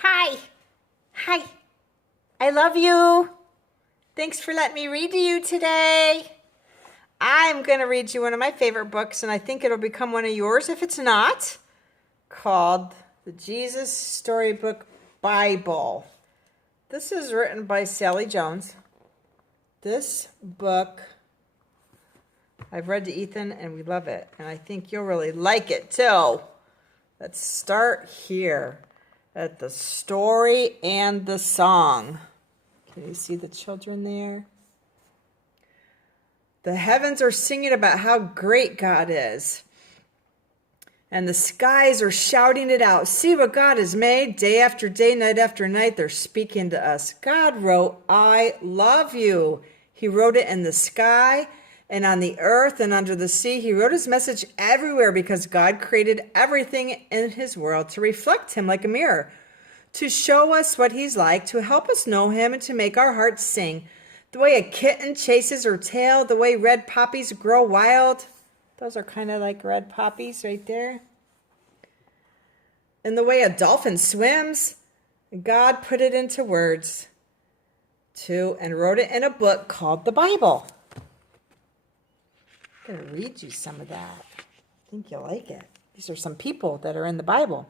Hi. Hi. I love you. Thanks for letting me read to you today. I'm going to read you one of my favorite books, and I think it'll become one of yours if it's not, called the Jesus Storybook Bible. This is written by Sally Jones. This book, I've read to Ethan, and we love it, and I think you'll really like it too. Let's start here at the story and the song. Can you see the children there? The heavens are singing about how great God is. And the skies are shouting it out. See what God has made. Day after day, night after night, they're speaking to us. God wrote, I love you. He wrote it in the sky and on the earth and under the sea. He wrote his message everywhere because God created everything in his world to reflect him like a mirror, to show us what he's like, to help us know him, and to make our hearts sing. The way a kitten chases her tail, the way red poppies grow wild. Those are kind of like red poppies right there. And the way a dolphin swims, God put it into words too and wrote it in a book called the Bible. I'm going to read you some of that. I think you'll like it. These are some people that are in the Bible.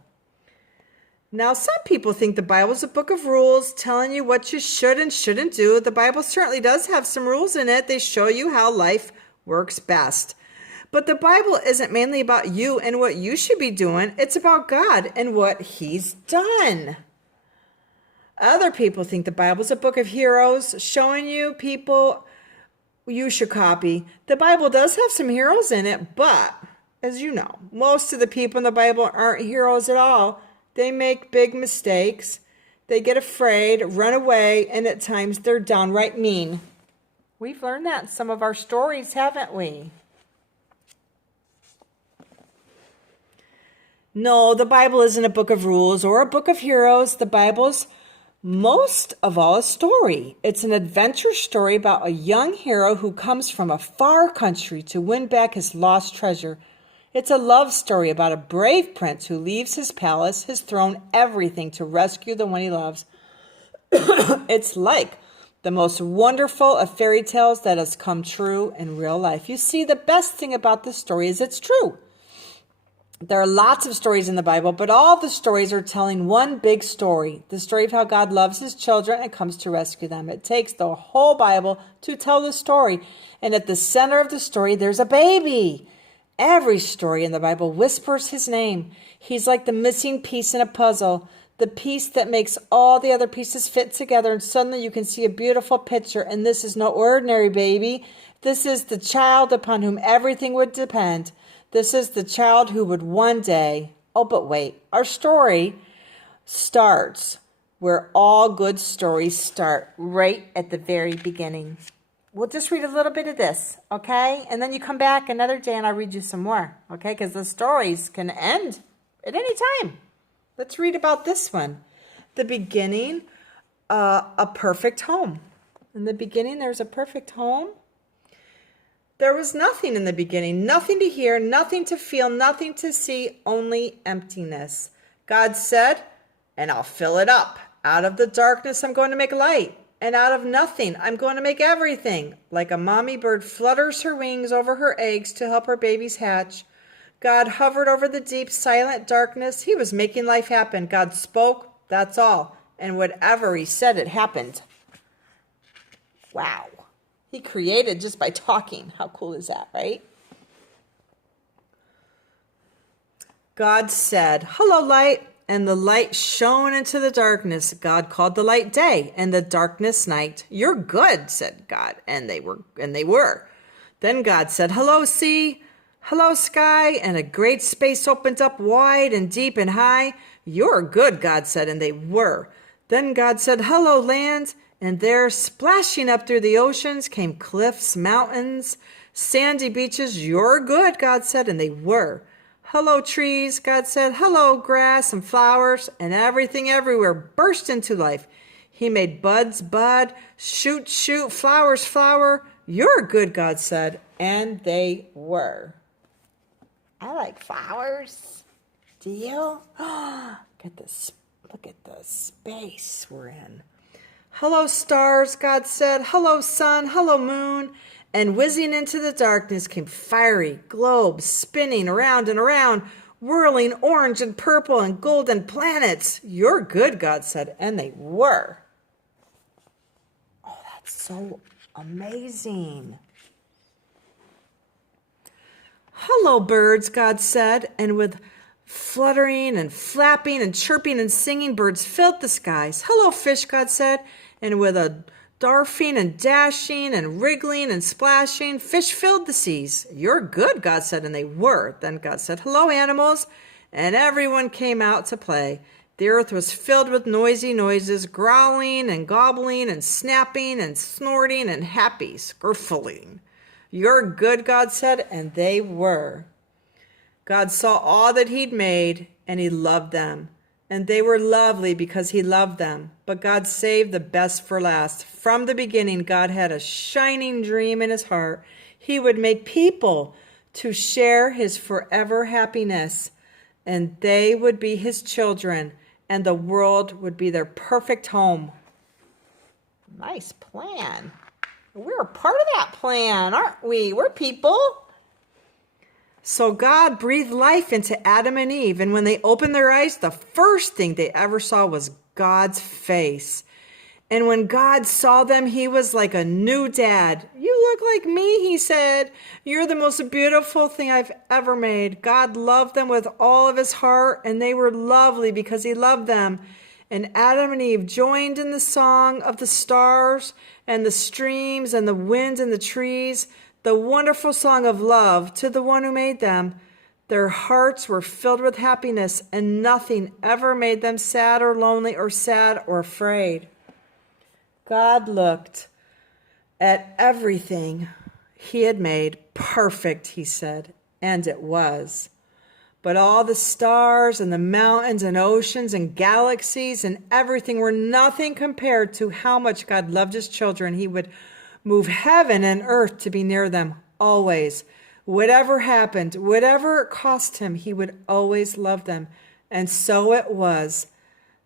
Now, some people think the Bible is a book of rules telling you what you should and shouldn't do. The Bible certainly does have some rules in it. They show you how life works best. But the Bible isn't mainly about you and what you should be doing. It's about God and what he's done. Other people think the Bible is a book of heroes showing you people you should copy. The Bible does have some heroes in it, but as you know, most of the people in the Bible aren't heroes at all. They make big mistakes. They get afraid, run away, and at times they're downright mean. We've learned that in some of our stories, haven't we? No, the Bible isn't a book of rules or a book of heroes. The Bible's most of all a story. It's an adventure story about a young hero who comes from a far country to win back his lost treasure. It's a love story about a brave prince who leaves his palace, his throne, everything to rescue the one he loves. It's like the most wonderful of fairy tales that has come true in real life. You see, the best thing about this story is it's true. There are lots of stories in the Bible, but all the stories are telling one big story, the story of how God loves his children and comes to rescue them. It takes the whole Bible to tell the story, and at the center of the story, there's a baby. Every story in the Bible whispers his name. He's like the missing piece in a puzzle, the piece that makes all the other pieces fit together, and suddenly you can see a beautiful picture, and this is no ordinary baby. This is the child upon whom everything would depend. This is the child who would one day, oh, but wait, our story starts where all good stories start, right at the very beginning. We'll just read a little bit of this, okay? And then you come back another day and I'll read you some more, okay? Because the stories can end at any time. Let's read about this one. The beginning, a perfect home. In the beginning, there's a perfect home. There was nothing in the beginning, nothing to hear, nothing to feel, nothing to see, only emptiness. God said, and I'll fill it up. Out of the darkness, I'm going to make light. And out of nothing, I'm going to make everything. Like a mommy bird flutters her wings over her eggs to help her babies hatch. God hovered over the deep, silent darkness. He was making life happen. God spoke, that's all. And whatever he said, it happened. Wow. He created just by talking. How cool is that, right? God said, hello, light. And the light shone into the darkness. God called the light day and the darkness night. You're good, said God. And they were. Then God said, hello, sea. Hello, sky. And a great space opened up wide and deep and high. You're good, God said. And they were. Then God said, hello, land. And there, splashing up through the oceans, came cliffs, mountains, sandy beaches. You're good, God said, and they were. Hello, trees, God said. Hello, grass and flowers, and everything everywhere burst into life. He made buds bud, shoot, flowers flower. You're good, God said, and they were. I like flowers. Do you? Get this Look at the space we're in. Hello, stars, God said. Hello, sun. Hello, moon. And whizzing into the darkness came fiery globes spinning around and around, whirling orange and purple and golden planets. You're good, God said. And they were. Oh, that's so amazing. Hello, birds, God said, and with fluttering and flapping and chirping and singing, birds filled the skies. Hello, fish, God said, and with a darting and dashing and wriggling and splashing, fish filled the seas. You're good, God said, and they were. Then God said, hello, animals, and everyone came out to play. The earth was filled with noisy noises, growling and gobbling and snapping and snorting and happy skirfling. You're good, God said, and they were. God saw all that he'd made, and he loved them. And they were lovely because he loved them. But God saved the best for last. From the beginning, God had a shining dream in his heart. He would make people to share his forever happiness, and they would be his children, and the world would be their perfect home. Nice plan. We're a part of that plan, aren't we? We're people. So God breathed life into Adam and Eve, and when they opened their eyes, the first thing they ever saw was God's face. And when God saw them, he was like a new dad. You look like me, he said. You're the most beautiful thing I've ever made. God loved them with all of his heart, and they were lovely because he loved them. And Adam and Eve joined in the song of the stars and the streams and the wind and the trees, the wonderful song of love to the one who made them. Their hearts were filled with happiness, and nothing ever made them sad or lonely or sad or afraid. God looked at everything he had made perfect, he said, and it was. But all the stars and the mountains and oceans and galaxies and everything were nothing compared to how much God loved his children. He would move heaven and earth to be near them always. Whatever happened, whatever it cost him, he would always love them. And so it was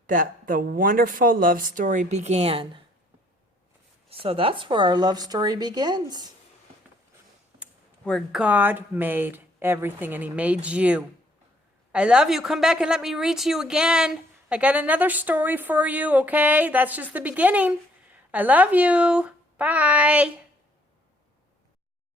that the wonderful love story began. So that's where our love story begins. Where God made everything, and he made you. I love you. Come back and let me read to you again. I got another story for you, okay? That's just the beginning. I love you. Bye.